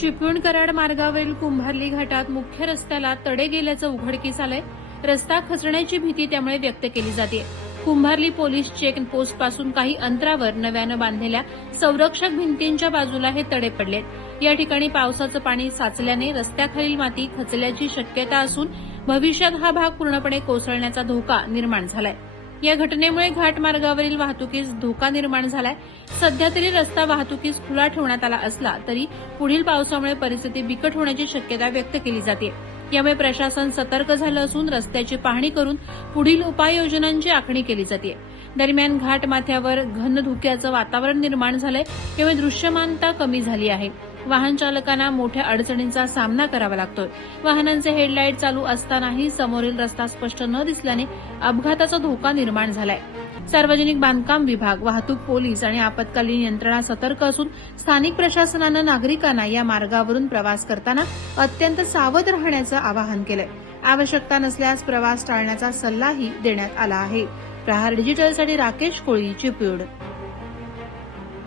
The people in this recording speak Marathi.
चिपळूण कराड मार्गावरील कुंभारली घाटात मुख्य रस्त्याला तडे गेल्याचं उघडकीस आलंय. रस्ता खचण्याची भीती त्यामुळे व्यक्त केली जाते. कुंभारली पोलीस चेक पोस्टपासून काही अंतरावर नव्यानं बांधलेल्या संरक्षक भिंतींच्या बाजूला हे तडे पडलेत. या ठिकाणी पावसाचं पाणी साचल्याने रस्त्याखालील माती खचल्याची शक्यता असून भविष्यात हा भाग पूर्णपणे कोसळण्याचा धोका निर्माण झालाय. या घटनेमुळे घाट मार्गावरील वाहतुकीस धोका निर्माण झालाय. सध्या तरी रस्ता वाहतुकीस खुला ठेवण्यात आला असला तरी पुढील पावसामुळे परिस्थिती बिकट होण्याची शक्यता व्यक्त केली जाते. यामुळे प्रशासन सतर्क झालं असून रस्त्याची पाहणी करून पुढील उपाययोजनांची आखणी केली जाते. दरम्यान घाट माथ्यावर घन धुक्याचं वातावरण निर्माण झालंय. त्यामुळे दृश्यमानता कमी झाली आहे. वाहन चालकांना मोठ्या अडचणींचा सामना करावा लागतोय. वाहनांचे हेडलाईट चालू असतानाही समोरील रस्ता स्पष्ट न दिसल्याने अपघाताचा धोका निर्माण झालाय. सार्वजनिक बांधकाम विभाग वाहतूक पोलीस आणि आपत्कालीन यंत्रणा सतर्क असून स्थानिक प्रशासनानं नागरिकांना या मार्गावरून प्रवास करताना अत्यंत सावध राहण्याचं आवाहन केलंय. आवश्यकता नसल्यास प्रवास टाळण्याचा सल्लाही देण्यात आला आहे. प्रहार डिजिटलसाठी राकेश कोळी चिपळूण.